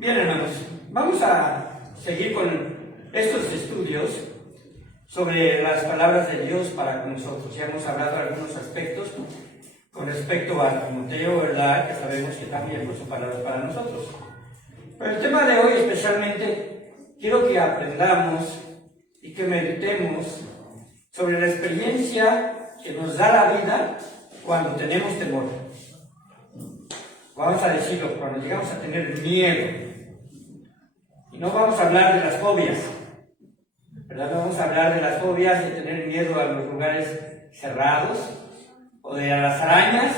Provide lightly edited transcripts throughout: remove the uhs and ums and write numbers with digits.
Bien, hermanos, vamos a seguir con estos estudios sobre las palabras de Dios para con nosotros. Ya hemos hablado de algunos aspectos con respecto a Timoteo, ¿verdad? Que sabemos que también son palabras para nosotros. Pero el tema de hoy especialmente quiero que aprendamos y que meditemos sobre la experiencia que nos da la vida cuando tenemos temor. Vamos a decirlo, cuando llegamos a tener miedo. Y no vamos a hablar de las fobias, ¿verdad? No vamos a hablar de las fobias de tener miedo a los lugares cerrados, o de a las arañas,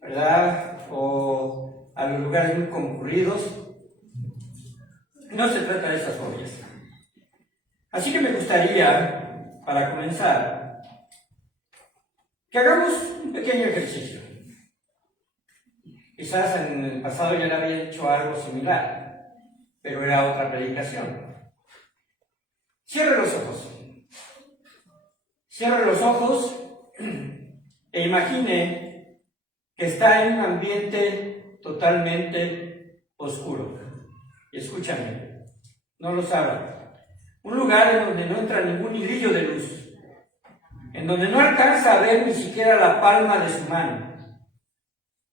¿verdad? O a los lugares muy concurridos. No se trata de esas fobias. Así que me gustaría, para comenzar, que hagamos un pequeño ejercicio. Quizás en el pasado ya le había hecho algo similar, pero era otra predicación. Cierre los ojos. Cierre los ojos e imagine que está en un ambiente totalmente oscuro. Y escúchame, no los abra. Un lugar en donde no entra ningún hilillo de luz, en donde no alcanza a ver ni siquiera la palma de su mano.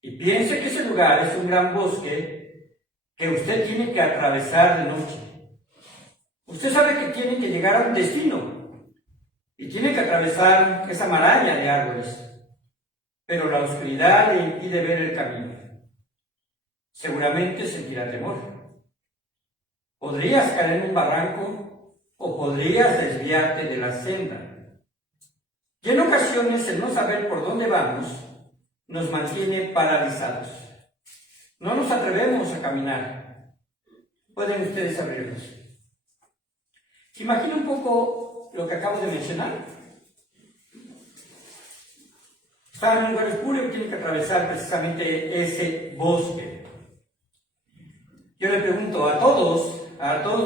Y piense que ese lugar es un gran bosque que usted tiene que atravesar de noche. Usted sabe que tiene que llegar a un destino y tiene que atravesar esa maraña de árboles, pero la oscuridad le impide ver el camino. Seguramente sentirá temor. Podrías caer en un barranco o podrías desviarte de la senda. Y en ocasiones el no saber por dónde vamos nos mantiene paralizados. No nos atrevemos a caminar. Pueden ustedes abrirlos. ¿Se imagina un poco lo que acabo de mencionar? Está en un lugar oscuro y tiene que atravesar precisamente ese bosque. Yo le pregunto a todos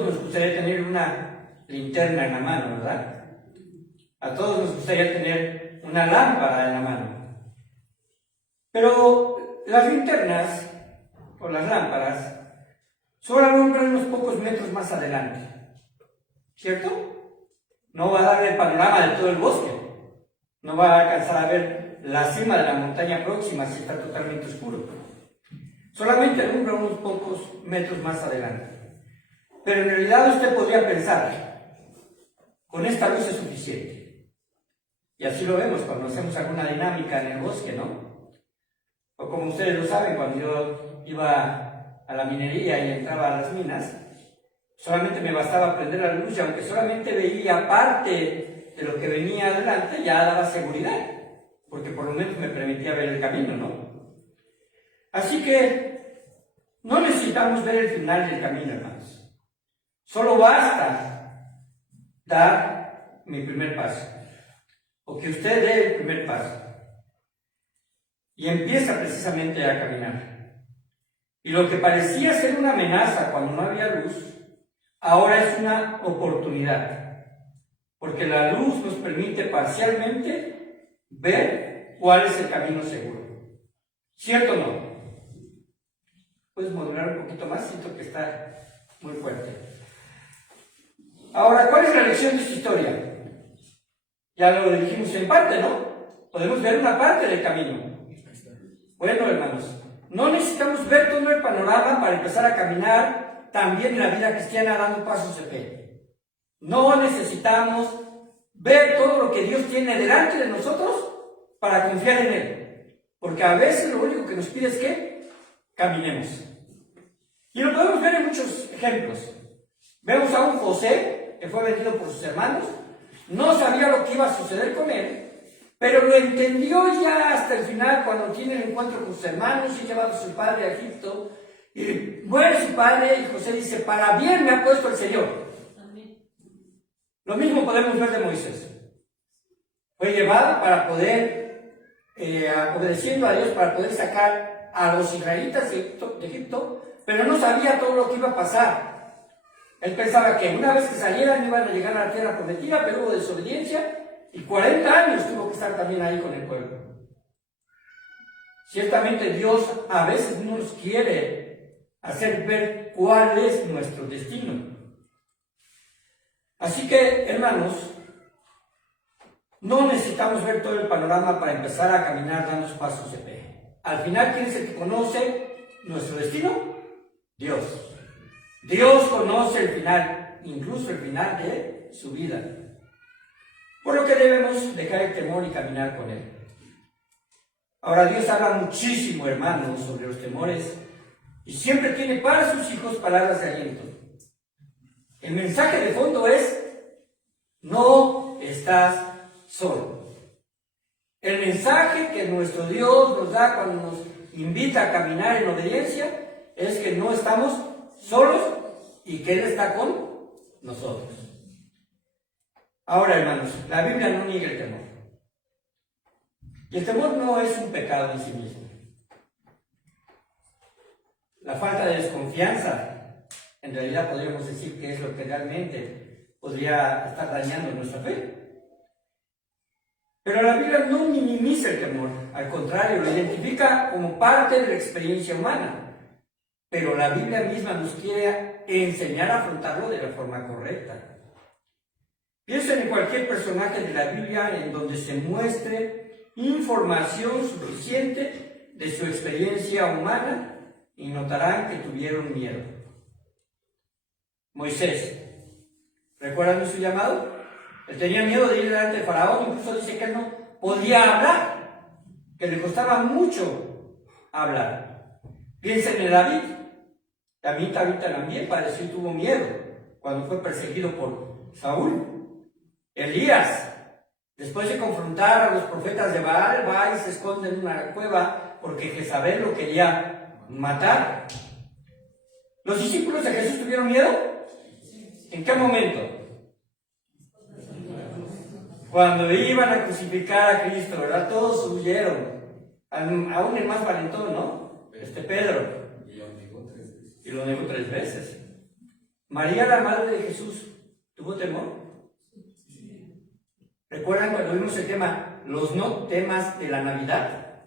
nos gustaría tener una linterna en la mano, ¿verdad? A todos nos gustaría tener una lámpara en la mano. Pero las linternas o las lámparas solo alumbran unos pocos metros más adelante, ¿cierto? No va a dar el panorama de todo el bosque, no va a alcanzar a ver la cima de la montaña próxima si está totalmente oscuro. Solamente alumbra unos pocos metros más adelante. Pero en realidad usted podría pensar, con esta luz es suficiente. Y así lo vemos cuando hacemos alguna dinámica en el bosque, ¿no? O como ustedes lo saben, cuando yo iba a la minería y entraba a las minas, solamente me bastaba prender la luz y aunque solamente veía parte de lo que venía adelante, ya daba seguridad, porque por lo menos me permitía ver el camino, ¿no? Así que no necesitamos ver el final del camino, hermanos. Solo basta dar mi primer paso, o que usted dé el primer paso. Y empieza precisamente a caminar. Y lo que parecía ser una amenaza cuando no había luz, ahora es una oportunidad. Porque la luz nos permite parcialmente ver cuál es el camino seguro. ¿Cierto o no? ¿Puedes modular un poquito más? Siento que está muy fuerte. Ahora, ¿cuál es la lección de esta historia? Ya lo dijimos en parte, ¿no? Podemos ver una parte del camino. Bueno, hermanos, no necesitamos ver todo el panorama para empezar a caminar también en la vida cristiana dando pasos de fe. No necesitamos ver todo lo que Dios tiene delante de nosotros para confiar en Él. Porque a veces lo único que nos pide es que caminemos. Y lo podemos ver en muchos ejemplos. Vemos a un José que fue vendido por sus hermanos. No sabía lo que iba a suceder con él, pero lo entendió ya hasta el final cuando tiene el encuentro con sus hermanos y llevado a su padre a Egipto. Y muere su padre y José dice, para bien me ha puesto el Señor. Amén. Lo mismo podemos ver de Moisés. Fue llevado para poder, obedeciendo a Dios, para poder sacar a los israelitas de Egipto, pero no sabía todo lo que iba a pasar. Él pensaba que una vez que salieran iban a llegar a la tierra prometida, pero hubo desobediencia y 40 años tuvo que estar también ahí con el pueblo. Ciertamente Dios a veces no nos quiere hacer ver cuál es nuestro destino. Así que, hermanos, no necesitamos ver todo el panorama para empezar a caminar dando pasos de fe. Al final, ¿quién es el que conoce nuestro destino? Dios. Dios conoce el final, incluso el final de su vida. Por lo que debemos dejar el temor y caminar con Él. Ahora, Dios habla muchísimo, hermanos, sobre los temores y siempre tiene para sus hijos palabras de aliento. El mensaje de fondo es: no estás solo. El mensaje que nuestro Dios nos da cuando nos invita a caminar en obediencia es que no estamos solos y que Él está con nosotros. Ahora, hermanos, la Biblia no niega el temor. Y el temor no es un pecado en sí mismo. La falta de desconfianza, en realidad podríamos decir que es lo que realmente podría estar dañando nuestra fe. Pero la Biblia no minimiza el temor, al contrario, lo identifica como parte de la experiencia humana. Pero la Biblia misma nos quiere enseñar a afrontarlo de la forma correcta. Piensen en cualquier personaje de la Biblia en donde se muestre información suficiente de su experiencia humana y notarán que tuvieron miedo. Moisés, ¿recuerdan su llamado? Él tenía miedo de ir delante de Faraón, incluso dice que él no podía hablar, que le costaba mucho hablar. Piensen en David. David también pareció y tuvo miedo cuando fue perseguido por Saúl. Elías, después de confrontar a los profetas de Baal, va y se esconde en una cueva porque Jezabel lo quería matar. ¿Los discípulos de Jesús tuvieron miedo? ¿En qué momento? Cuando iban a crucificar a Cristo, ¿verdad? Todos huyeron. Aún el más valentón, ¿no? Pedro. Y lo negó 3 veces. María, la madre de Jesús, ¿tuvo temor? ¿Recuerdan cuando vimos el tema, los no temas de la Navidad?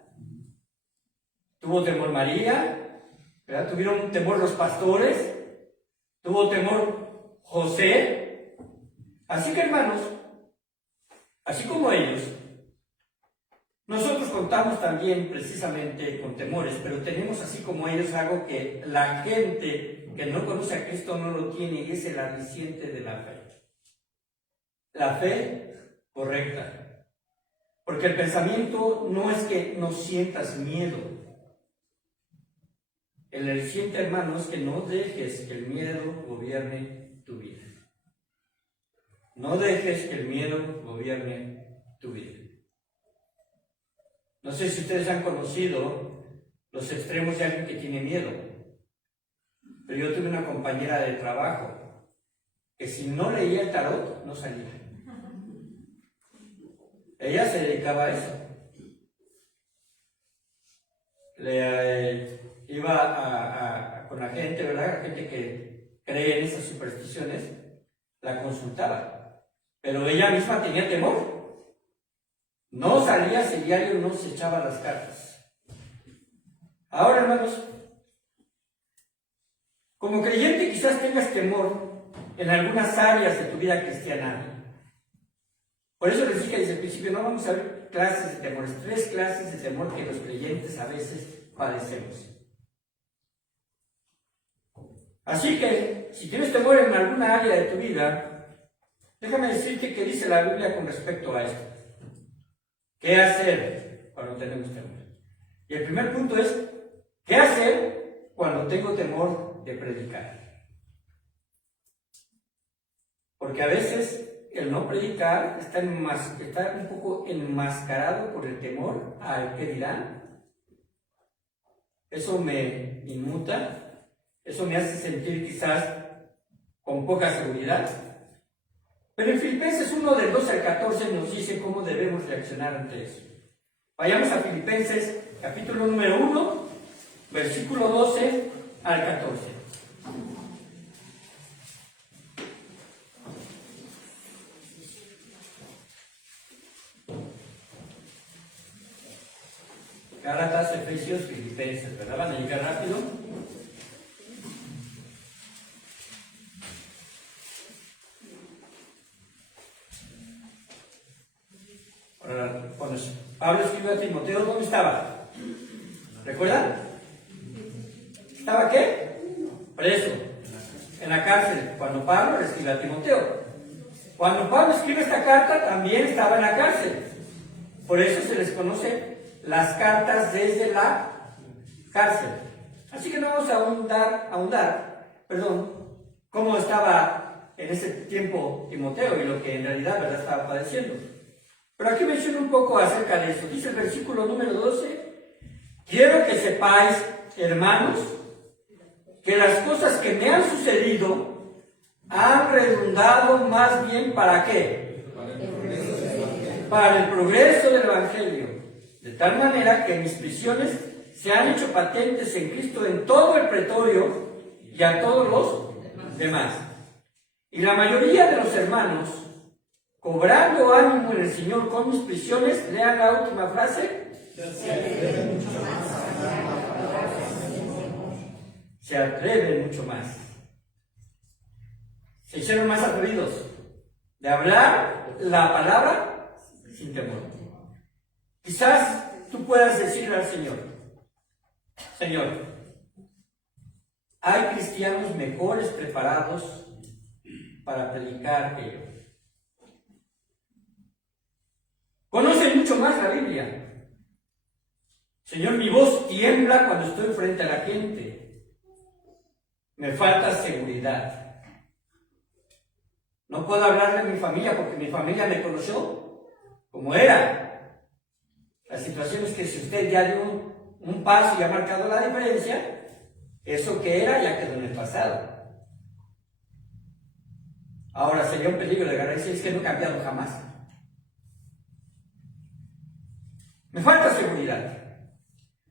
¿Tuvo temor María? ¿Verdad? ¿Tuvieron temor los pastores? ¿Tuvo temor José? Así que, hermanos, así como ellos, nosotros contamos también precisamente con temores, pero tenemos así como ellos algo que la gente que no conoce a Cristo no lo tiene, y es el aliciente de la fe. La fe correcta. Porque el pensamiento no es que no sientas miedo. El aliciente, hermano, es que no dejes que el miedo gobierne tu vida. No dejes que el miedo gobierne tu vida. No sé si ustedes han conocido los extremos de alguien que tiene miedo, pero yo tuve una compañera de trabajo que si no leía el tarot, no salía. Ella se dedicaba a eso. Iba con la gente, ¿verdad? La gente que cree en esas supersticiones, la consultaba. Pero ella misma tenía temor. No salía ese diario, no se echaba las cartas. Ahora, hermanos, como creyente quizás tengas temor en algunas áreas de tu vida cristiana. Por eso les dije desde el principio, no vamos a ver clases de temores, 3 clases de temor que los creyentes a veces padecemos. Así que, si tienes temor en alguna área de tu vida, déjame decirte qué dice la Biblia con respecto a esto. ¿Qué hacer cuando tenemos temor? Y el primer punto es, ¿qué hacer cuando tengo temor de predicar? Porque a veces el no predicar está un poco enmascarado por el temor al que dirán. Eso me inmuta, eso me hace sentir quizás con poca seguridad. Pero en Filipenses 1, del 12 al 14 nos dice cómo debemos reaccionar ante eso. Vayamos a Filipenses, capítulo número 1, versículo 12 al 14. Gálatas, Efesios, Filipenses, ¿verdad? ¿Van a llegar rápido? Pablo escribió a Timoteo, ¿dónde estaba? ¿Recuerdan? ¿Estaba qué? Preso, en la cárcel, cuando Pablo le escribe a Timoteo. Cuando Pablo escribe esta carta, también estaba en la cárcel. Por eso se les conoce las cartas desde la cárcel. Así que no vamos a ahondar, cómo estaba en ese tiempo Timoteo y lo que en realidad, ¿verdad?, estaba padeciendo. Pero aquí menciono un poco acerca de eso. Dice el versículo número 12: quiero que sepáis, hermanos, que las cosas que me han sucedido han redundado más bien ¿para qué? Para el progreso del Evangelio, de tal manera que mis prisiones se han hecho patentes en Cristo en todo el pretorio y a todos los demás. Y la mayoría de los hermanos, cobrando ánimo en el Señor con mis prisiones, lean la última frase, se atreven mucho más. Se hicieron más atrevidos de hablar la palabra sin temor. Quizás tú puedas decirle al Señor: Señor, hay cristianos mejores preparados para predicar que yo. Conocen mucho más la Biblia. Señor, mi voz tiembla cuando estoy frente a la gente. Me falta seguridad. No puedo hablarle a mi familia porque mi familia me conoció como era. La situación es que si usted ya dio un paso y ha marcado la diferencia, eso que era ya quedó en el pasado. Ahora sería un peligro de agarrar y decir: es que no he cambiado jamás. Me falta seguridad.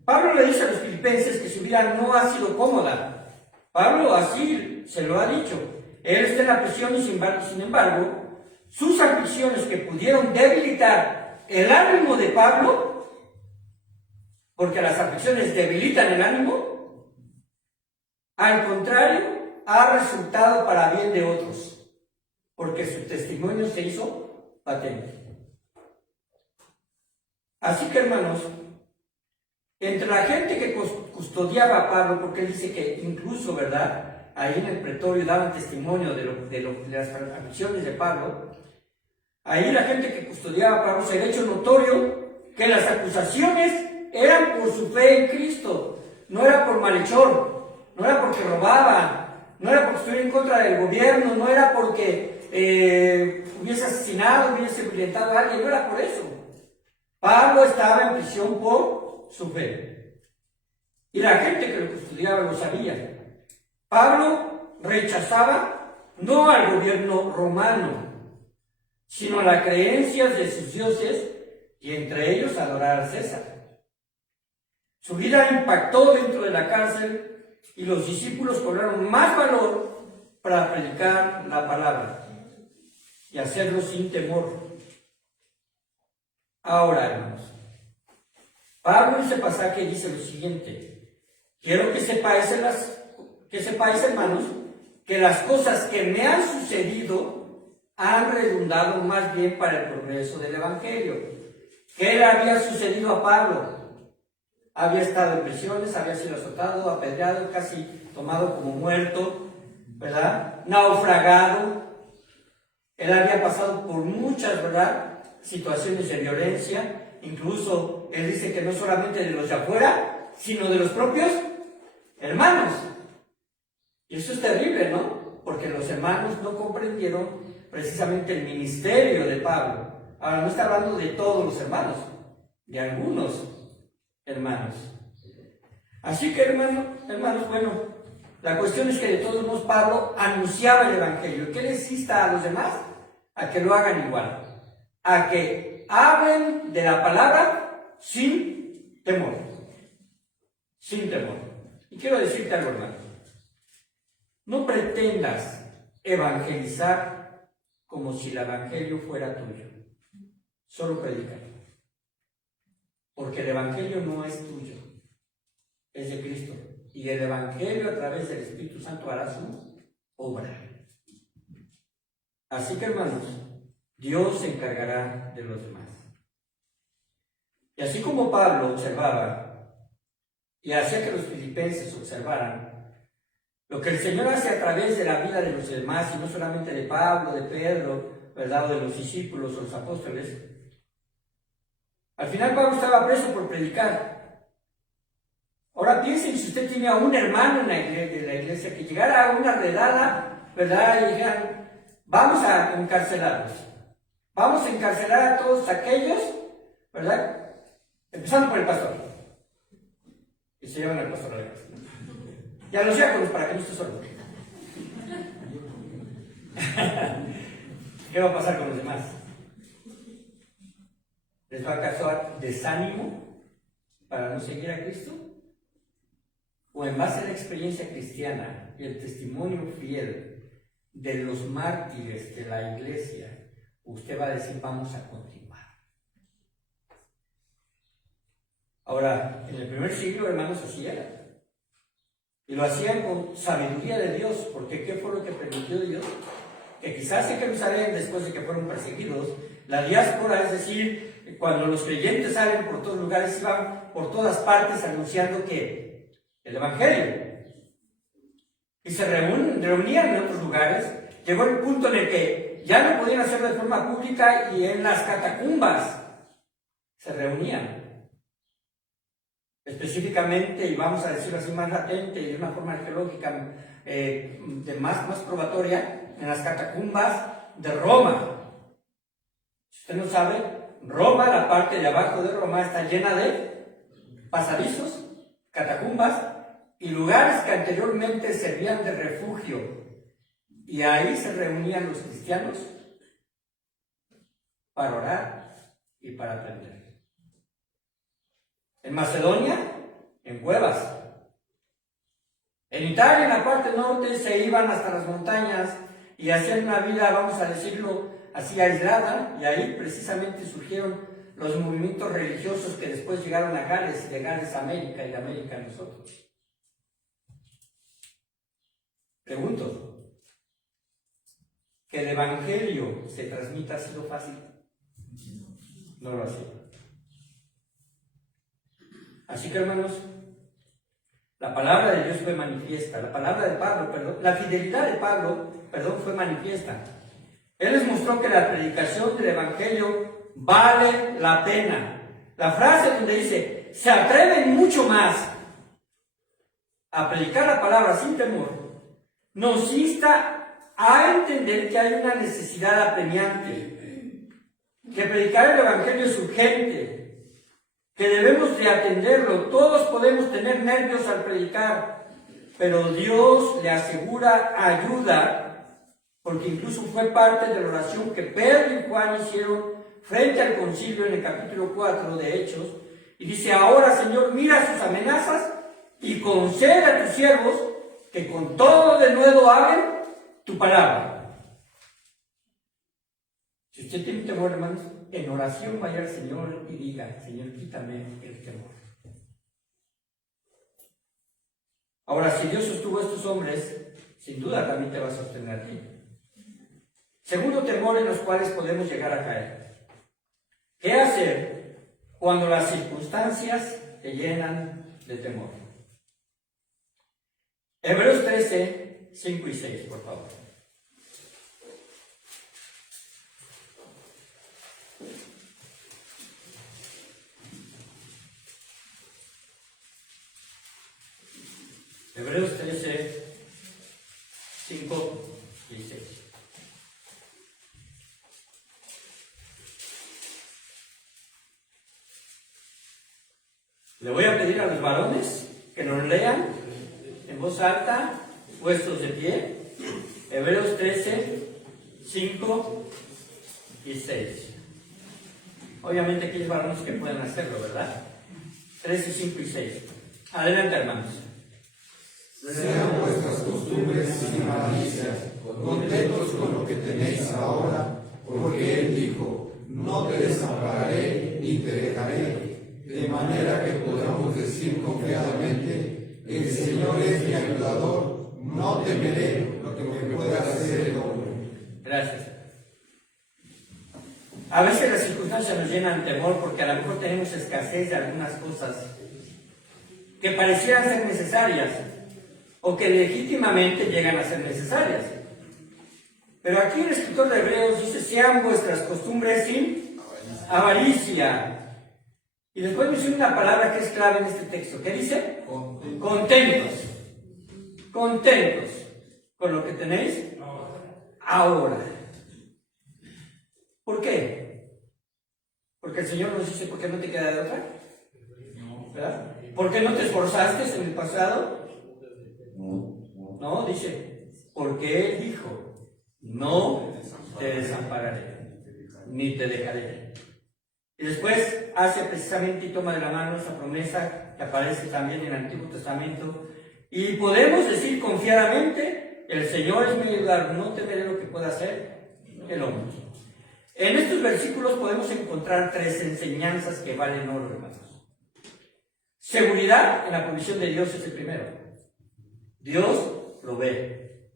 Pablo le dice a los filipenses que su vida no ha sido cómoda. Pablo así se lo ha dicho. Él está en la prisión y sin embargo, sus aflicciones que pudieron debilitar el ánimo de Pablo, porque las aflicciones debilitan el ánimo, al contrario, ha resultado para bien de otros, porque su testimonio se hizo patente. Así que, hermanos, entre la gente que custodiaba a Pablo, porque él dice que incluso, ¿verdad?, ahí en el pretorio daban testimonio de las aflicciones de Pablo. Ahí la gente que custodiaba a Pablo se había hecho notorio que las acusaciones eran por su fe en Cristo, no era por malhechor, no era porque robaba, no era porque estuviera en contra del gobierno, no era porque hubiese asesinado, hubiese violentado a alguien, no era por eso. Pablo estaba en prisión por su fe. Y la gente que lo custodiaba lo sabía. Pablo rechazaba no al gobierno romano, sino las creencias de sus dioses y entre ellos adorar a César. Su vida impactó dentro de la cárcel y los discípulos cobraron más valor para predicar la palabra y hacerlo sin temor. Ahora, hermanos, Pablo en ese pasaje dice lo siguiente: quiero que sepáis, hermanos, que las cosas que me han sucedido han redundado más bien para el progreso del Evangelio. ¿Qué le había sucedido a Pablo? Había estado en prisiones, había sido azotado, apedreado, casi tomado como muerto, ¿verdad?, naufragado. Él había pasado por muchas, ¿verdad?, situaciones de violencia. Incluso él dice que no solamente de los de afuera, sino de los propios hermanos. Y eso es terrible, ¿no? Porque los hermanos no comprendieron precisamente el ministerio de Pablo. Ahora, no está hablando de todos los hermanos, de algunos hermanos. Así que, hermanos, bueno, la cuestión es que de todos modos Pablo anunciaba el Evangelio. ¿Qué les insta a los demás? A que lo hagan igual. A que hablen de la palabra sin temor. Sin temor. Y quiero decirte algo, hermano. No pretendas evangelizar como si el evangelio fuera tuyo. Solo predica. Porque el evangelio no es tuyo, es de Cristo. Y el evangelio a través del Espíritu Santo hará su obra. Así que, hermanos, Dios se encargará de los demás. Y así como Pablo observaba y hacía que los filipenses observaran lo que el Señor hace a través de la vida de los demás, y no solamente de Pablo, de Pedro, ¿verdad?, o de los discípulos o los apóstoles. Al final Pablo estaba preso por predicar. Ahora piensen, si usted tiene a un hermano en la iglesia que llegara a una redada, ¿verdad?, y dijeran, vamos a encarcelarlos. Vamos a encarcelar a todos aquellos, ¿verdad?, empezando por el pastor. Y se llevan al pastor a la casa. Y a los diáconos para que no esté solo. ¿Qué va a pasar con los demás? ¿Les va a causar desánimo para no seguir a Cristo? ¿O en base a la experiencia cristiana y el testimonio fiel de los mártires de la iglesia, usted va a decir, vamos a continuar? Ahora, en el primer siglo, hermanos, así era. Y lo hacían con sabiduría de Dios, porque ¿qué fue lo que permitió Dios? Que quizás en Jerusalén, después de que fueron perseguidos, la diáspora, es decir, cuando los creyentes salen por todos lugares, iban por todas partes anunciando que el Evangelio. Y se reunían en otros lugares. Llegó el punto en el que ya no podían hacerlo de forma pública y en las catacumbas se reunían. Específicamente, y vamos a decirlo así más latente y de una forma arqueológica más probatoria, en las catacumbas de Roma. Si usted no sabe, Roma, la parte de abajo de Roma, está llena de pasadizos, catacumbas y lugares que anteriormente servían de refugio. Y ahí se reunían los cristianos para orar y para aprender. En Macedonia, en cuevas. En Italia, en la parte norte, se iban hasta las montañas y hacían una vida, vamos a decirlo así, aislada, y ahí precisamente surgieron los movimientos religiosos que después llegaron a Gales, y de Gales a América, y de América a nosotros. Pregunto, ¿que el Evangelio se transmita ha sido fácil? No lo ha sido. Así que, hermanos, la palabra de Dios fue manifiesta, la palabra de Pablo, perdón, la fidelidad de Pablo, fue manifiesta. Él les mostró que la predicación del Evangelio vale la pena. La frase donde dice, se atreven mucho más a predicar la palabra sin temor, nos insta a entender que hay una necesidad apremiante, que predicar el Evangelio es urgente, que debemos de atenderlo. Todos podemos tener nervios al predicar, pero Dios le asegura ayuda, porque incluso fue parte de la oración que Pedro y Juan hicieron frente al concilio en el capítulo 4 de Hechos, y dice, ahora Señor, mira sus amenazas y concede a tus siervos que con todo denuedo hablen tu palabra. Si usted tiene temor, hermanos, en oración vaya al Señor y diga, Señor, quítame el temor. Ahora, si Dios sostuvo a estos hombres, sin duda también te va a sostener a ti. Segundo temor en los cuales podemos llegar a caer. ¿Qué hacer cuando las circunstancias te llenan de temor? Hebreos 13, 5 y 6, por favor. Hebreos 13, 5 y 6. Le voy a pedir a los varones que nos lean en voz alta, puestos de pie, Hebreos 13, 5 y 6. Obviamente aquí hay varones que pueden hacerlo, ¿verdad? 13, 5 y 6. Adelante, hermanos. Sean vuestras costumbres sin malicia, contentos con lo que tenéis ahora, porque Él dijo, no te desampararé ni te dejaré, de manera que podamos decir confiadamente, el Señor es mi ayudador, no temeré lo que me pueda hacer el hombre. Gracias. A veces las circunstancias corazones se nos llenan de temor porque a lo mejor tenemos escasez de algunas cosas que parecieran ser necesarias o que legítimamente llegan a ser necesarias. Pero aquí el escritor de Hebreos dice: sean vuestras costumbres sin avaricia. Y después menciona una palabra que es clave en este texto. ¿Qué dice? Contentos. Contentos con lo que tenéis ahora. ¿Por qué? Porque el Señor nos dice: ¿por qué no te queda de otra? ¿Verdad? ¿Por qué no te esforzaste en el pasado? No, dice: porque Él dijo: no te desampararé, ni te dejaré. Y después hace precisamente y toma de la mano esa promesa que aparece también en el Antiguo Testamento. Y podemos decir confiadamente: el Señor es mi ayudar, no temeré lo que pueda hacer el hombre. En estos versículos podemos encontrar tres enseñanzas que valen oro, hermanos. Seguridad en la provisión de Dios es el primero. Dios provee.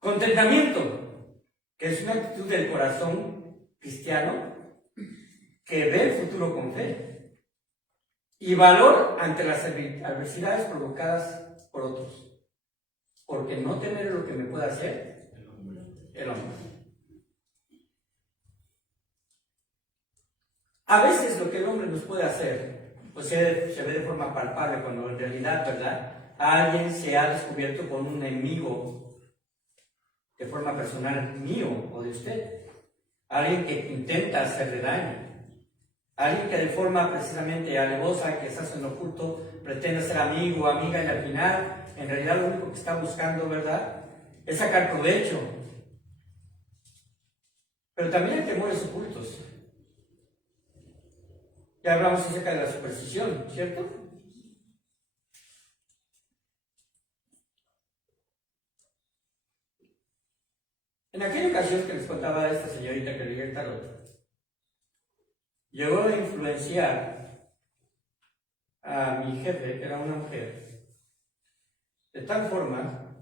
Contentamiento, que es una actitud del corazón cristiano que ve el futuro con fe. Y valor ante las adversidades provocadas por otros. Porque no temer lo que me pueda hacer el hombre. A veces lo que el hombre nos puede hacer, pues se ve de forma palpable, cuando en realidad, ¿verdad?, alguien se ha descubierto con un enemigo de forma personal mío o de usted. Alguien que intenta hacerle daño. Alguien que de forma precisamente alevosa, que se hace en oculto, pretende ser amigo o amiga, y al final, en realidad lo único que está buscando, ¿verdad?, es sacar provecho. Pero también hay temores ocultos. Ya hablamos acerca de la superstición, ¿cierto? En aquella ocasión que les contaba a esta señorita que leía el tarot, llegó a influenciar a mi jefe, que era una mujer, de tal forma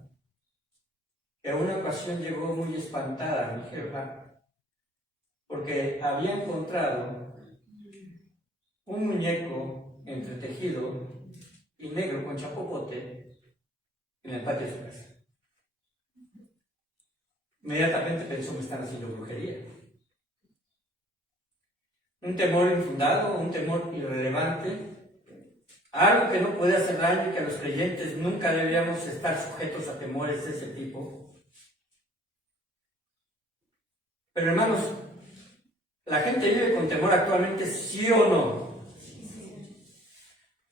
que a una ocasión llegó muy espantada a mi jefa porque había encontrado un muñeco entretejido y negro con chapopote en el patio de su casa. Inmediatamente pensó: me están haciendo brujería. Un temor infundado, un temor irrelevante, algo que no puede hacer daño y que a los creyentes nunca deberíamos estar sujetos a temores de ese tipo. Pero hermanos, ¿la gente vive con temor actualmente, sí o no?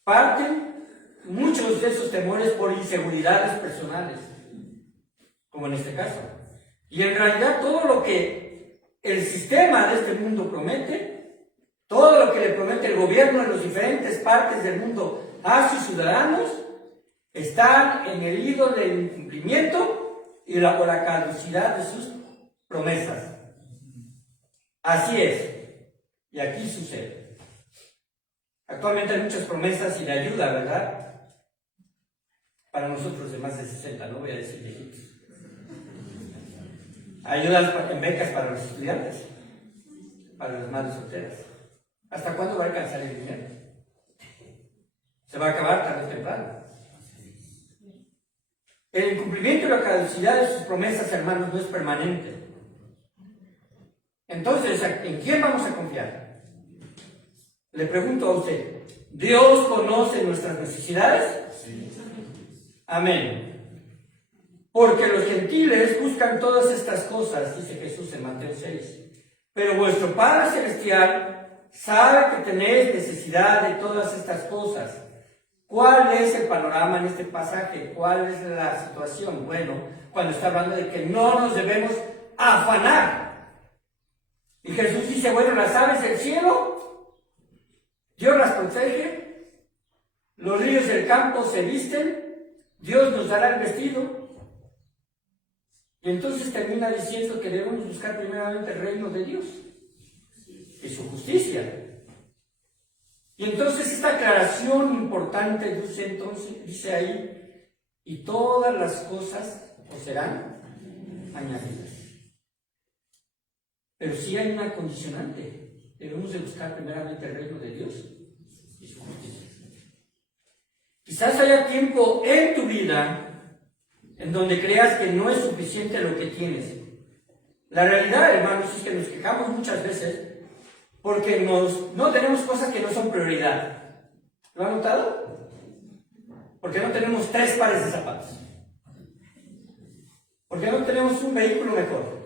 Parten muchos de esos temores por inseguridades personales, como en este caso. Y en realidad todo lo que el sistema de este mundo promete, todo lo que le promete el gobierno en las diferentes partes del mundo a sus ciudadanos, están en el hilo del incumplimiento y o la caducidad de sus promesas. Así es. Y aquí sucede. Actualmente hay muchas promesas y de ayuda, ¿verdad?, para nosotros de más de 60, no voy a decir viejitos. Ayudas en becas para los estudiantes, para las madres solteras. ¿Hasta cuándo va a alcanzar el dinero? Se va a acabar tarde o temprano. El incumplimiento y la caducidad de sus promesas, hermanos, no es permanente. Entonces, ¿en quién vamos a confiar? Le pregunto a usted: ¿Dios conoce nuestras necesidades? Sí. Amén. Porque los gentiles buscan todas estas cosas, dice Jesús en Mateo 6. Pero vuestro Padre Celestial sabe que tenéis necesidad de todas estas cosas. ¿Cuál es el panorama en este pasaje? ¿Cuál es la situación? Bueno, cuando está hablando de que no nos debemos afanar. Y Jesús dice: bueno, las aves del cielo, Dios las protege, los ríos del campo se visten, Dios nos dará el vestido. Y entonces termina diciendo que debemos buscar primeramente el reino de Dios y su justicia. Y entonces esta aclaración importante dice ahí: y todas las cosas os serán añadidas. Pero sí hay una condicionante. debemos de buscar primeramente el reino de Dios y su justicia. Quizás haya tiempo en tu vida en donde creas que no es suficiente lo que tienes. La realidad, hermanos, es que nos quejamos muchas veces porque no tenemos cosas que no son prioridad. ¿Lo han notado? Porque no tenemos 3 pares de zapatos. Porque no tenemos un vehículo mejor.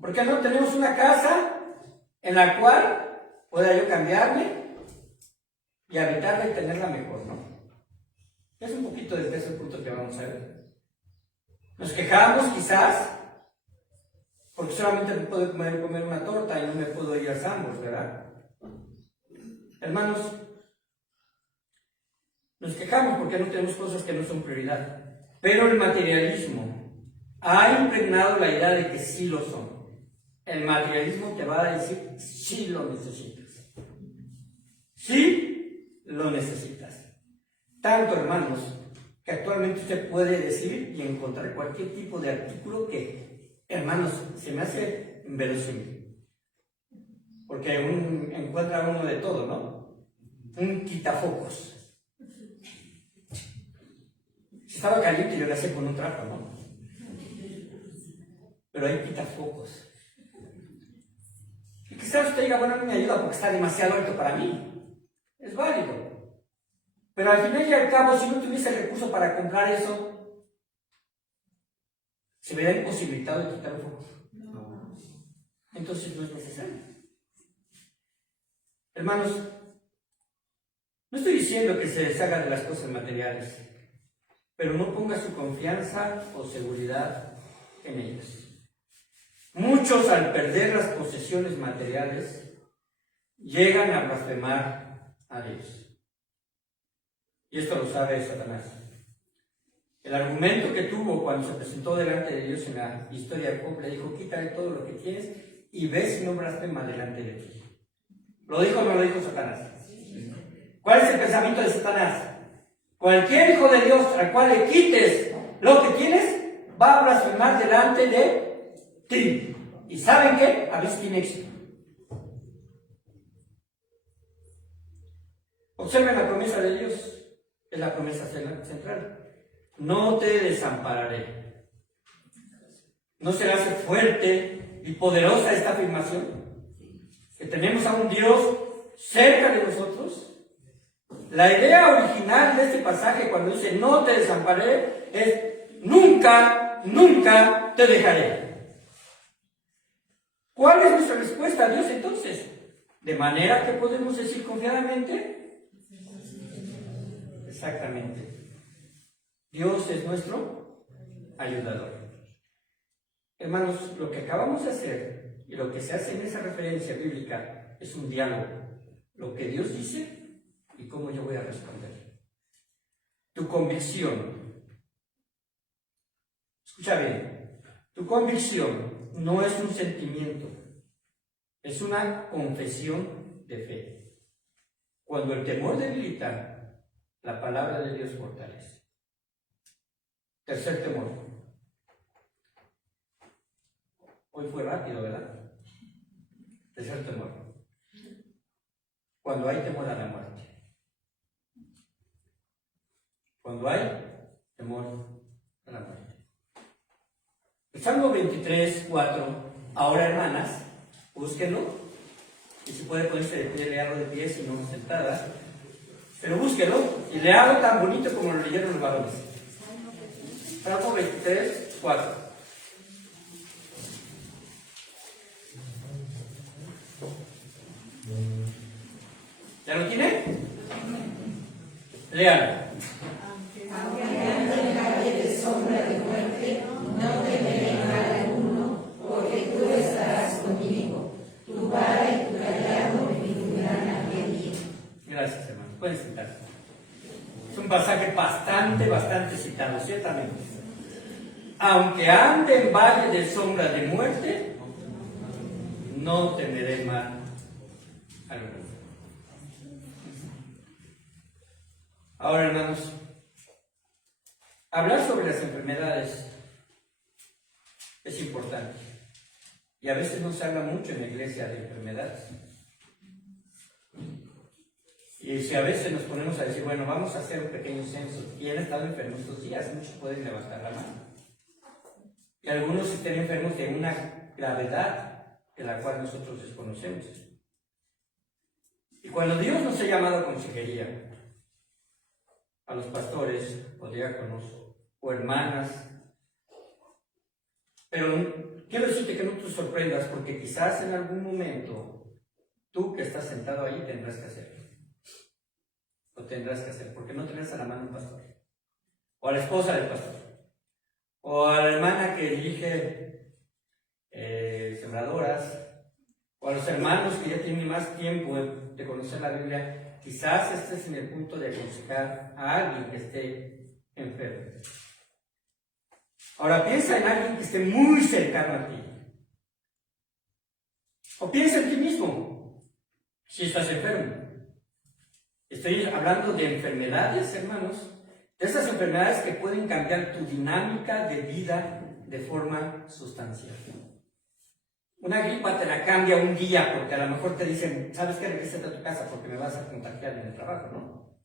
Porque no tenemos una casa en la cual pueda yo cambiarme y habitarla y tenerla mejor, ¿no? Es un poquito desde ese punto que vamos a ver. Nos quejamos quizás porque solamente me puedo comer una torta y no me puedo ir a Sambors, ¿verdad? Hermanos, nos quejamos porque no tenemos cosas que no son prioridad. Pero el materialismo ha impregnado la idea de que sí lo son. El materialismo te va a decir sí lo necesitas. Sí lo necesitas. Tanto, hermanos, que actualmente usted puede decir y encontrar cualquier tipo de artículo que, hermanos, se me hace inverosímil. Porque encuentra uno de todo, ¿no? Un quitafocos. Si estaba caliente yo le hacía con un trapo, ¿no? Pero hay quitafocos. Y quizás usted diga, bueno, no me ayuda porque está demasiado alto para mí. Es válido. Pero al final y al cabo, si no tuviese el recurso para comprar eso, se verá imposibilitado de quitar un foco. Entonces no es necesario. Hermanos, no estoy diciendo que se deshaga de las cosas materiales, pero no ponga su confianza o seguridad en ellas. Muchos, al perder las posesiones materiales, llegan a blasfemar a Dios. Y esto lo sabe Satanás. El argumento que tuvo cuando se presentó delante de Dios en la historia de Job, le dijo, quítale todo lo que tienes y ve si no blasfema delante de ti. ¿Lo dijo o no lo dijo Satanás? ¿Cuál es el pensamiento de Satanás? Cualquier hijo de Dios al cual le quites lo que tienes, va a blasfemar delante de ti. ¿Y saben qué? A veces tiene éxito. Observen la promesa de Dios. Es la promesa central. No te desampararé. ¿No se hace fuerte y poderosa esta afirmación? Que tenemos a un Dios cerca de nosotros. La idea original de este pasaje cuando dice no te desampararé es nunca, nunca te dejaré. ¿Cuál es nuestra respuesta a Dios entonces? De manera que podemos decir confiadamente, exactamente, Dios es nuestro ayudador. Hermanos, lo que acabamos de hacer y lo que se hace en esa referencia bíblica es un diálogo. Lo que Dios dice y cómo yo voy a responder. Tu convicción, escucha bien, tu convicción no es un sentimiento, es una confesión de fe. Cuando el temor debilita, la palabra de Dios fortalece. Tercer temor. Hoy fue rápido, ¿verdad? Tercer temor. Cuando hay temor a la muerte. Cuando hay temor a la muerte. El Salmo 23, 4. Ahora, hermanas, búsquenlo. Y si puede ponerse de pie, leerlo de pie, si no sentada. Pero búsquenlo y leanlo tan bonito como lo leyeron los varones. Salmo 23, 4. ¿Ya lo tiene? Léalo. Aunque ande en valle de sombra de muerte, no temeré mal alguno, porque tú estarás conmigo. Tu vara y tu callado me infundirán alegría. Gracias, hermano. Pueden sentarse. Es un pasaje bastante citado, ciertamente. Aunque ande en valle de sombra de muerte, no temeré mal alguno. Ahora, hermanos, hablar sobre las enfermedades es importante. Y a veces no se habla mucho en la iglesia de enfermedades. Y si a veces nos ponemos a decir, bueno, vamos a hacer un pequeño censo, ¿quién ha estado enfermo estos días? Muchos pueden levantar la mano. Y algunos estén enfermos de una gravedad de la cual nosotros desconocemos. Y cuando Dios nos ha llamado a consejería, a los pastores o diáconos o hermanas, pero quiero decirte que no te sorprendas, porque quizás en algún momento tú que estás sentado ahí tendrás que hacerlo. Lo tendrás que hacer, porque no tendrás a la mano un pastor, o a la esposa del pastor, o a la hermana que dirige sembradoras, o a los hermanos que ya tienen más tiempo de conocer la Biblia. Quizás estés en el punto de aconsejar a alguien que esté enfermo. Ahora piensa en alguien que esté muy cercano a ti. O piensa en ti mismo, si estás enfermo. Estoy hablando de enfermedades, hermanos, de esas enfermedades que pueden cambiar tu dinámica de vida de forma sustancial. Una gripa te la cambia un día porque a lo mejor te dicen, ¿sabes qué? Regrésate a tu casa porque me vas a contagiar en el trabajo, ¿no?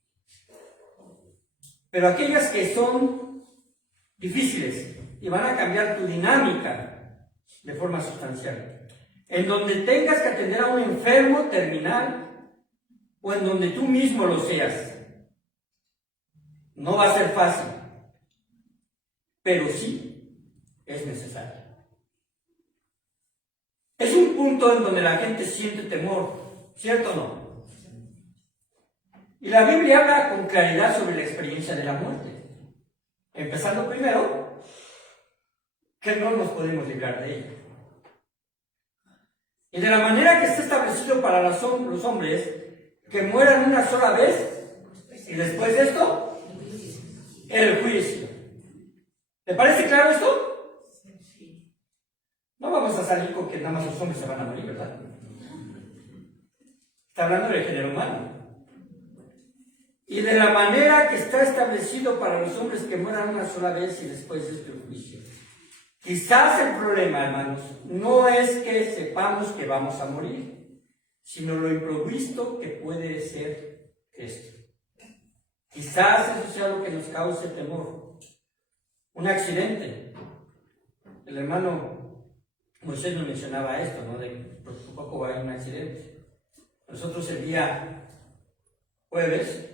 Pero aquellas que son difíciles y van a cambiar tu dinámica de forma sustancial, en donde tengas que atender a un enfermo terminal o en donde tú mismo lo seas, no va a ser fácil, pero sí es necesario. Es un punto en donde la gente siente temor, ¿cierto o no? Y la Biblia habla con claridad sobre la experiencia de la muerte. Empezando primero, que no nos podemos librar de ella. Y de la manera que está establecido para los hombres, que mueran una sola vez, y después de esto, el juicio. ¿Te parece claro esto? No vamos a salir con que nada más los hombres se van a morir, ¿verdad? Está hablando del género humano. Y de la manera que está establecido para los hombres que mueran una sola vez y después de esto el juicio. Quizás el problema, hermanos, no es que sepamos que vamos a morir, sino lo improvisto que puede ser esto. Quizás eso sea lo que nos cause temor. Un accidente. El hermano Moisés nos mencionaba esto, ¿no? De que por poco hay un accidente. Nosotros el día jueves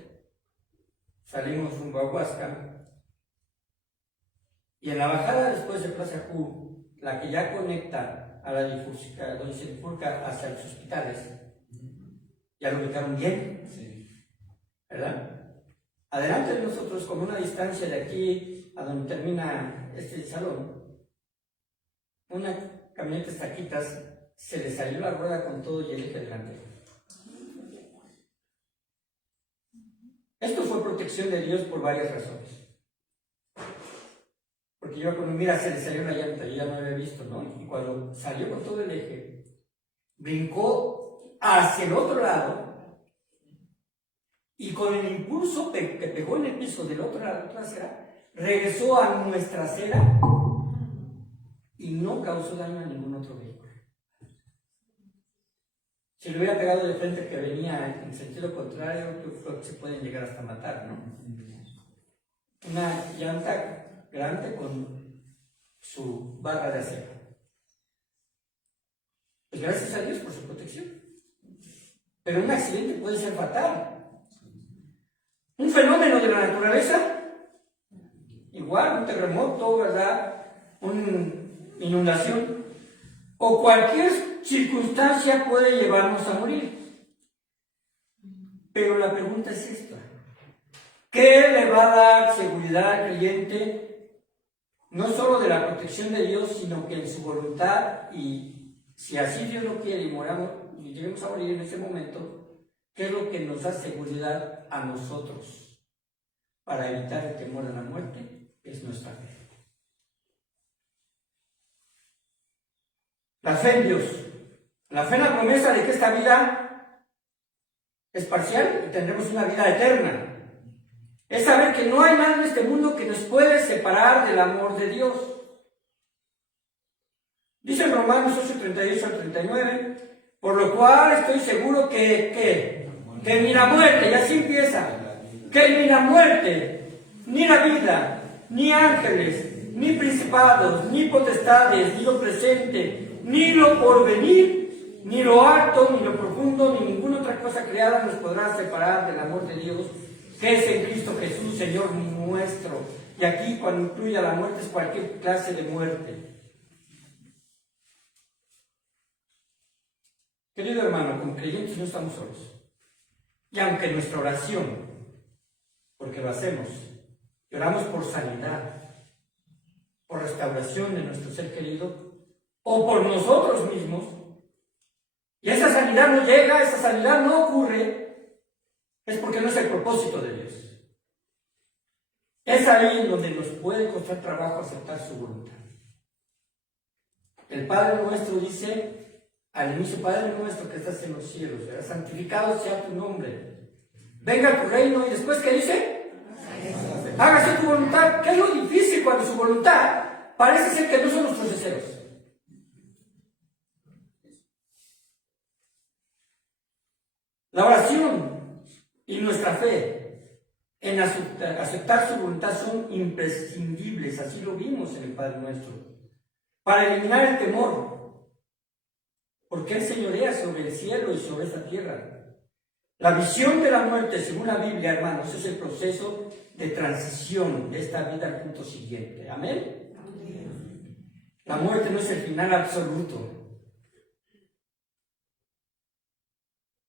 salimos rumbo a Huasca y en la bajada después de Plaza Q, la que ya conecta a la difusca, donde se bifurca hacia los hospitales, ya lo ubicaron bien, ¿verdad? Adelante de nosotros, con una distancia de aquí a donde termina este salón, una camioneta estaquitas, se le salió la rueda con todo y el eje delantero. Esto fue protección de Dios por varias razones. Porque yo cuando mira, se le salió la llanta, yo ya no había visto, ¿no? Y cuando salió con todo el eje, brincó hacia el otro lado y con el impulso que pegó en el piso del otro lado, trasera, regresó a nuestra acera y no causó daño a ningún otro vehículo. Si le hubiera pegado de frente que venía en sentido contrario, creo que se pueden llegar hasta matar, ¿no? Una llanta grande con su barra de acero. Pues gracias a Dios por su protección. Pero un accidente puede ser fatal. Un fenómeno de la naturaleza, igual, un terremoto, ¿verdad? Una inundación o cualquier circunstancia puede llevarnos a morir. Pero la pregunta es esta: ¿qué le va a dar seguridad al creyente, no solo de la protección de Dios, sino que en su voluntad, y si así Dios lo quiere y lleguemos a morir en ese momento, qué es lo que nos da seguridad a nosotros para evitar el temor a la muerte? Es nuestra fe. La fe en Dios, la fe en la promesa de que esta vida es parcial y tendremos una vida eterna. Es saber que no hay nada en este mundo que nos puede separar del amor de Dios. Dice en Romanos 8, 38 al 39, por lo cual estoy seguro que ni la muerte, y así empieza, que ni la muerte, ni la vida, ni ángeles, ni principados, ni potestades, ni lo presente, ni lo porvenir, ni lo alto, ni lo profundo, ni ninguna otra cosa creada nos podrá separar del amor de Dios, que es en Cristo Jesús, Señor nuestro. Y aquí, cuando incluye a la muerte, es cualquier clase de muerte. Querido hermano, como creyentes no estamos solos. Y aunque nuestra oración, porque lo hacemos, oramos por sanidad, por restauración de nuestro ser querido, o por nosotros mismos, y esa sanidad no llega, esa sanidad no ocurre, es porque no es el propósito de Dios. Es ahí en donde nos puede costar trabajo aceptar su voluntad. El Padre nuestro dice al inicio, Padre nuestro que estás en los cielos, santificado sea tu nombre, venga tu reino, y después ¿qué dice? Hágase tu voluntad. ¿Qué es lo difícil cuando su voluntad parece ser que no son nuestros deseos? La oración y nuestra fe en aceptar su voluntad son imprescindibles, así lo vimos en el Padre Nuestro, para eliminar el temor, porque Él señorea sobre el cielo y sobre esta tierra. La visión de la muerte, según la Biblia, hermanos, es el proceso de transición de esta vida al punto siguiente. ¿Amén? La muerte no es el final absoluto.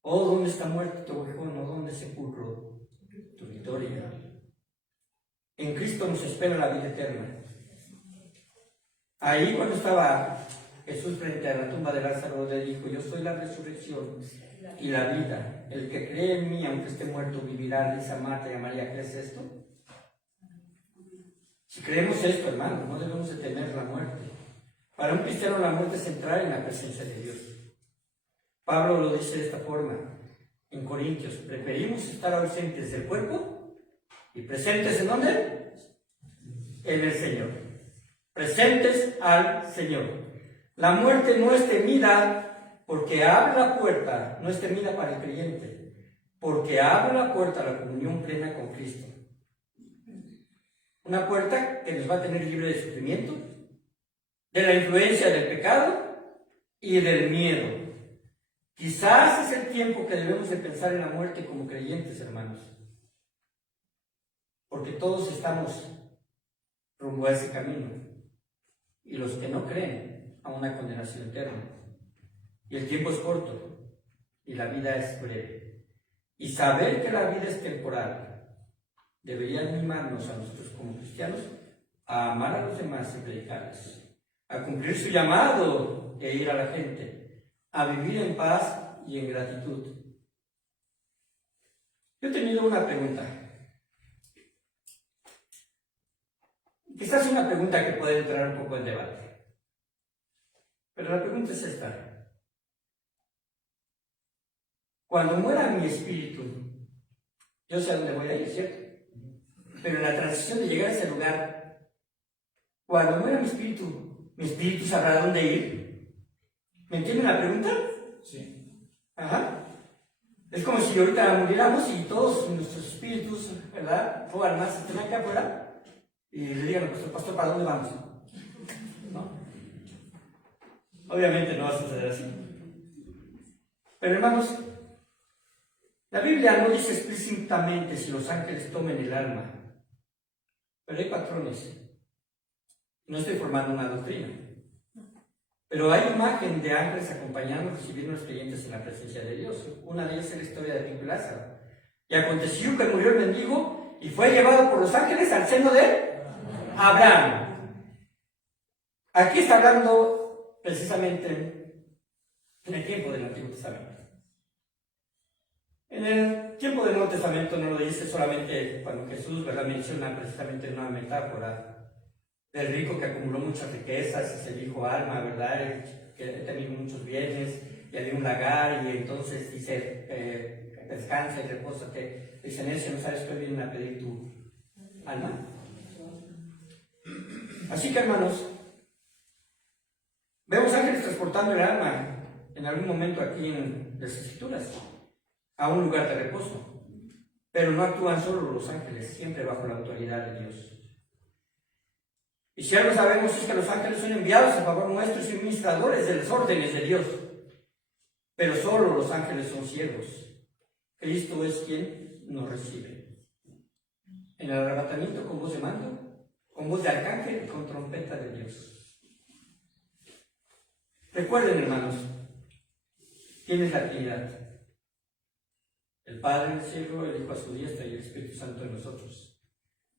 Oh, ¿dónde está muerto tu aguijón? ¿O dónde sepulcro tu victoria? En Cristo nos espera la vida eterna. Ahí cuando estaba Jesús frente a la tumba de Lázaro, le dijo: yo soy la resurrección y la vida. El que cree en mí, aunque esté muerto, vivirá. Dice a Marta y a María, ¿crees esto? Si creemos esto, hermanos, no debemos de temer la muerte. Para un cristiano la muerte es entrar en la presencia de Dios. Pablo lo dice de esta forma en Corintios: preferimos estar ausentes del cuerpo y presentes ¿en dónde? En el Señor. Presentes al Señor. La muerte no es temida porque abre la puerta, no es temida para el creyente, porque abre la puerta a la comunión plena con Cristo. Una puerta que nos va a tener libre de sufrimiento, de la influencia del pecado y del miedo. Quizás es el tiempo que debemos de pensar en la muerte como creyentes, hermanos, porque todos estamos rumbo a ese camino, y los que no creen a una condenación eterna. Y el tiempo es corto y la vida es breve, y saber que la vida es temporal debería animarnos a nosotros como cristianos a amar a los demás y predicarles, a cumplir su llamado e ir a la gente, a vivir en paz y en gratitud. Yo he tenido una pregunta, quizás una pregunta que puede entrar un poco en debate, pero la pregunta es esta: cuando muera mi espíritu, yo sé a dónde voy a ir, ¿cierto? Pero en la transición de llegar a ese lugar, cuando muera mi espíritu sabrá dónde ir. ¿Me entienden la pregunta? Sí. Ajá. Es como si ahorita muriéramos y todos nuestros espíritus, ¿verdad?, o almas estén acá afuera y le digan: pues, pastor, ¿para dónde vamos? ¿No? Obviamente no va a suceder así. Pero hermanos, la Biblia no dice explícitamente si los ángeles tomen el alma, pero hay patrones. No estoy formando una doctrina, pero hay imagen de ángeles acompañando, recibiendo a los creyentes en la presencia de Dios. Una de ellas es la historia de Rico y Lázaro. Y aconteció que murió el mendigo y fue llevado por los ángeles al seno de Abraham. Aquí está hablando precisamente en el tiempo del Antiguo Testamento. En el tiempo del Nuevo Testamento no lo dice solamente cuando Jesús, ¿verdad?, menciona precisamente una metáfora del rico que acumuló muchas riquezas y se dijo alma, ¿verdad?, que tenía muchos bienes y había un lagar, y entonces dice: descansa y repósate. Dice: necio, ¿no sabes que vienen a pedir tu alma? Así que, hermanos, vemos transportando el alma en algún momento aquí en las Escrituras a un lugar de reposo, pero no actúan solo los ángeles, siempre bajo la autoridad de Dios. Y si algo sabemos es que los ángeles son enviados a favor nuestro y ministradores de las órdenes de Dios, pero solo los ángeles son siervos. Cristo es quien nos recibe. En el arrebatamiento con voz de mando, con voz de arcángel y con trompeta de Dios. Recuerden, hermanos, ¿quién es la Trinidad? El Padre en el cielo, el Hijo a su diestra y el Espíritu Santo en nosotros.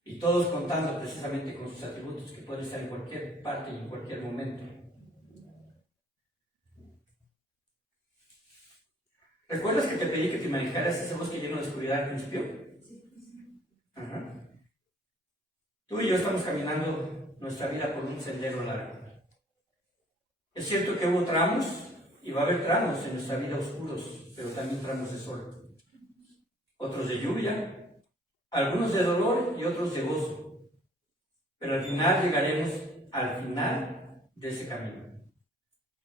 Y todos contando precisamente con sus atributos que pueden estar en cualquier parte y en cualquier momento. ¿Recuerdas que te pedí que te manejaras ese bosque lleno de oscuridad al principio? Ajá. Tú y yo estamos caminando nuestra vida por un sendero largo. Es cierto que hubo tramos y va a haber tramos en nuestra vida oscuros, pero también tramos de sol. Otros de lluvia, algunos de dolor y otros de gozo. Pero al final llegaremos al final de ese camino.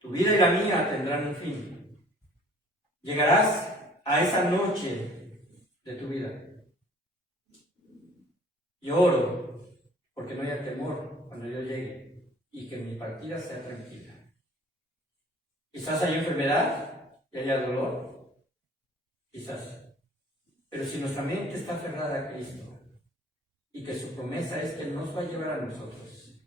Tu vida y la mía tendrán un fin. Llegarás a esa noche de tu vida. Yo oro porque no haya temor cuando yo llegue y que mi partida sea tranquila. Quizás haya enfermedad y haya dolor, quizás. Pero si nuestra mente está aferrada a Cristo y que su promesa es que Él nos va a llevar a nosotros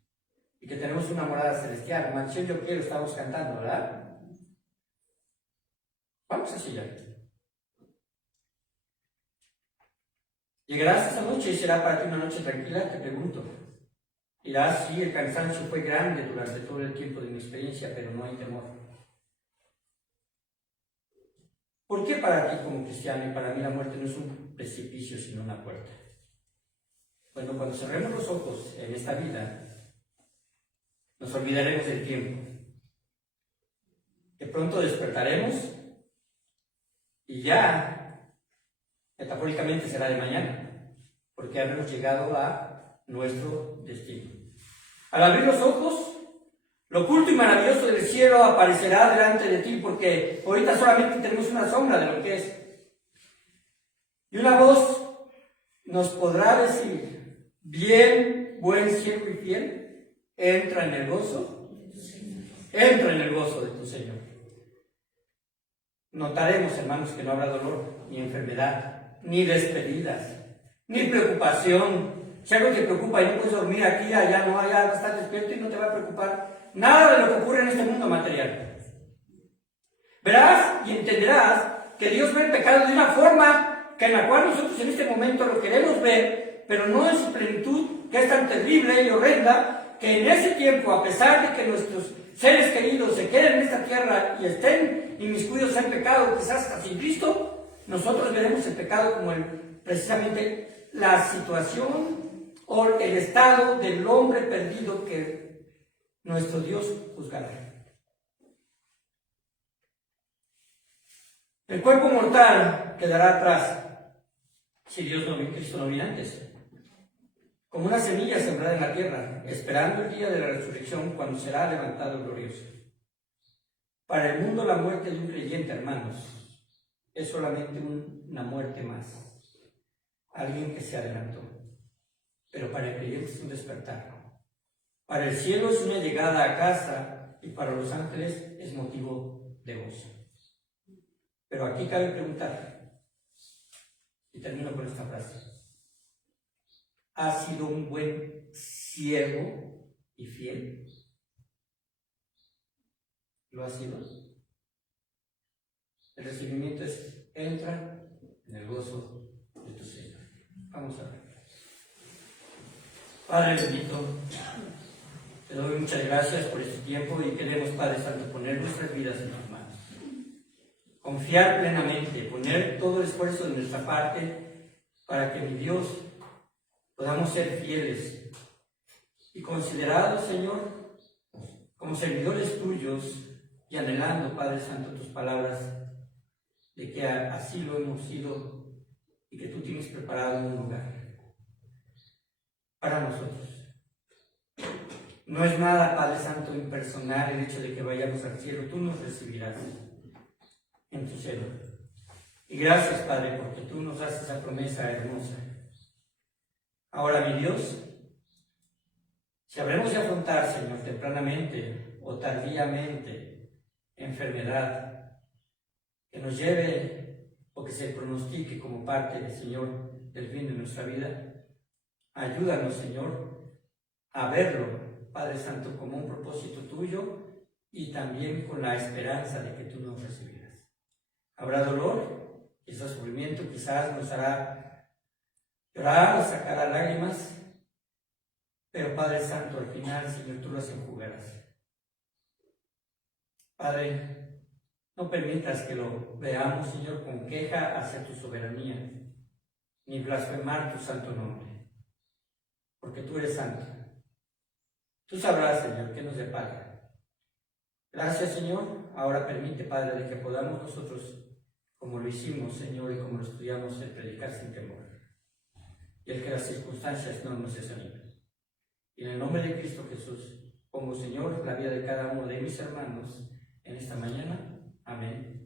y que tenemos una morada celestial, Mansión Yo Quiero, estamos cantando, ¿verdad? Vamos a seguir. ¿Llegarás esta noche y será para ti una noche tranquila? Te pregunto. Dirás, sí, el cansancio fue grande durante todo el tiempo de mi experiencia, pero no hay temor. ¿Por qué para ti como cristiano y para mí la muerte no es un precipicio sino una puerta? Bueno, cuando cerremos los ojos en esta vida, nos olvidaremos del tiempo. De pronto despertaremos y ya, metafóricamente será de mañana, porque habremos llegado a nuestro destino. Al abrir los ojos, lo oculto y maravilloso del cielo aparecerá delante de ti, porque ahorita solamente tenemos una sombra de lo que es. Y una voz nos podrá decir, bien, buen siervo y fiel, entra en el gozo de tu Señor. Notaremos, hermanos, que no habrá dolor, ni enfermedad, ni despedidas, ni preocupación. Si algo te preocupa y no puedes dormir aquí, allá, no, allá vas a estar despierto y no te va a preocupar nada de lo que ocurre en este mundo material. Verás y entenderás que Dios ve el pecado de una forma que en la cual nosotros en este momento lo queremos ver, pero no en su plenitud, que es tan terrible y horrenda, que en ese tiempo, a pesar de que nuestros seres queridos se queden en esta tierra y estén inmiscuidos en pecado, quizás hasta sin Cristo, nosotros veremos el pecado como precisamente la situación o el estado del hombre perdido que nuestro Dios juzgará. El cuerpo mortal quedará atrás si Cristo no viene antes, como una semilla sembrada en la tierra, esperando el día de la resurrección cuando será levantado glorioso. Para el mundo la muerte de un creyente, hermanos, es solamente una muerte más, alguien que se adelantó, pero para el creyente es un despertar. Para el cielo es una llegada a casa y para los ángeles es motivo de gozo. Pero aquí cabe preguntar, y termino con esta frase: ¿has sido un buen siervo y fiel? ¿Lo has sido? El recibimiento es: entra en el gozo de tu Señor. Vamos a ver. Padre bendito, te doy muchas gracias por este tiempo y queremos, Padre Santo, poner nuestras vidas en tus manos. Confiar plenamente, poner todo el esfuerzo de nuestra parte para que, mi Dios, podamos ser fieles y considerados, Señor, como servidores tuyos y anhelando, Padre Santo, tus palabras de que así lo hemos sido y que tú tienes preparado un lugar para nosotros. No es nada, Padre Santo, impersonal el hecho de que vayamos al cielo. Tú nos recibirás en tu seno. Y gracias, Padre, porque tú nos haces esa promesa hermosa. Ahora, mi Dios, si habremos de afrontar, Señor, tempranamente o tardíamente enfermedad que nos lleve o que se pronostique como parte, Señor, del fin de nuestra vida, ayúdanos, Señor, a verlo, Padre Santo, como un propósito tuyo y también con la esperanza de que tú nos recibirás. Habrá dolor, quizás sufrimiento, quizás nos hará llorar o sacar lágrimas, pero Padre Santo, al final, Señor, tú las enjugarás. Padre, no permitas que lo veamos, Señor, con queja hacia tu soberanía, ni blasfemar tu santo nombre, porque tú eres santo. Tú sabrás, Señor, qué nos depara. Gracias, Señor. Ahora permite, Padre, de que podamos nosotros, como lo hicimos, Señor, y como lo estudiamos, el predicar sin temor, y el que las circunstancias no nos desanimen. Y en el nombre de Cristo Jesús, pongo, Señor, la vida de cada uno de mis hermanos en esta mañana. Amén.